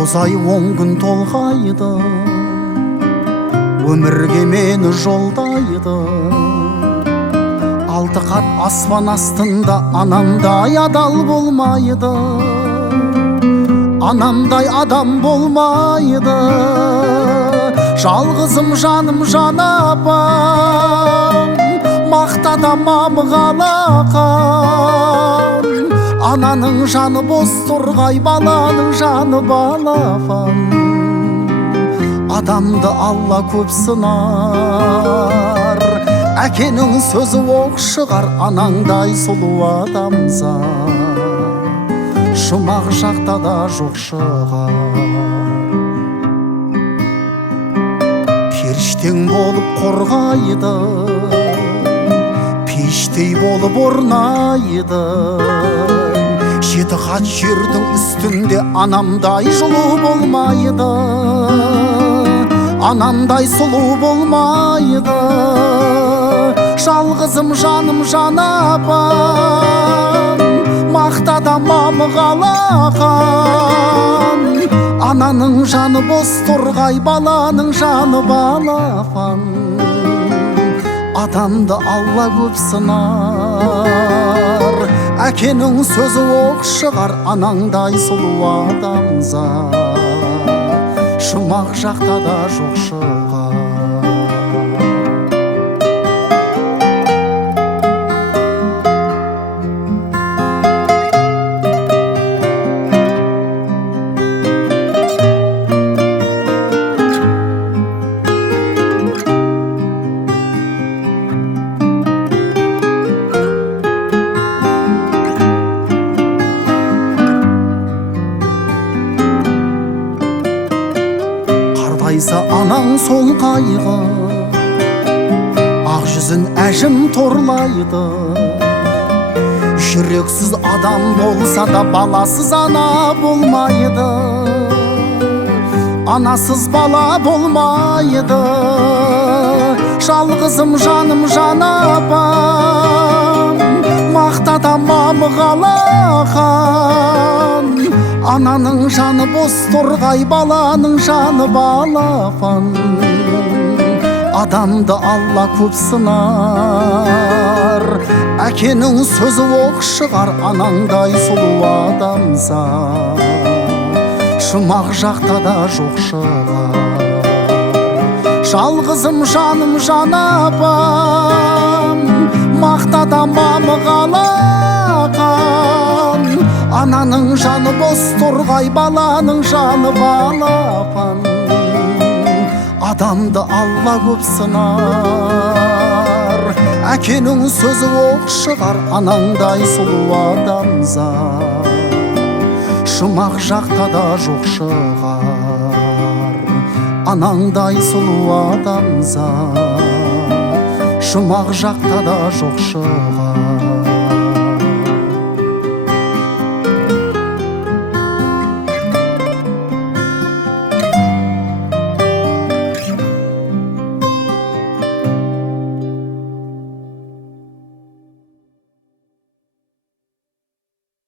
Тозай он күн толғайды, өмірге мені жолдайды. Алты қат аспан астында анамдай адал болмайды, анамдай адам болмайды. Жалғызым жаным жан апам, мақтада мамығалақан. Ананың жаны бос торғай, баланың жаны балапан. Адамды Алла көп сынар, әкенің сөзі оқ шығар. Анаңдай сұлу адамзат жұмақ жақта да жоқ шығар. Періштең болып қорғайды, пештей болып орнайды. Жеті қат жердің үстінде анамдай жылу болмайды, анамдай сұлу болмайды. Жалғызым жаным жан апам, мақтада мамығалақан. Ананың жаны бос торғай, баланың жаны балапан. Адамды Алла көп сынар, әкенің сөзі оқ шығар. Анаңдай сұлу адамзат жұмақ жақта да жоқ шығар. Анаң сол қайғы, ақ жүзін әжім торлайды. Жүрексіз адам болса да баласыз ана болмайды, анасыз бала болмайды. Жалғызым жаным жан апам, мақтада мамығалақан. Ананың жаны бос торғай, баланың жаны балапан. Адамды Алла көп сынар, әкенің сөзі оқ шығар. Анаңдай сұлу адамзат жұмақ жақта да жоқ шығар. Жалғызым жаным жан апам, мақтада мамығалақан. Ананың жаны бос торғай, баланың жаны балапан. Адамды Алла көп сынар, әкенің сөзі оқ шығар. Анаңдай сұлу адамзат жұмақ жақта да жоқ шығар. Анаңдай сұлу адамзат жұмақ жақта да жоқ шығар.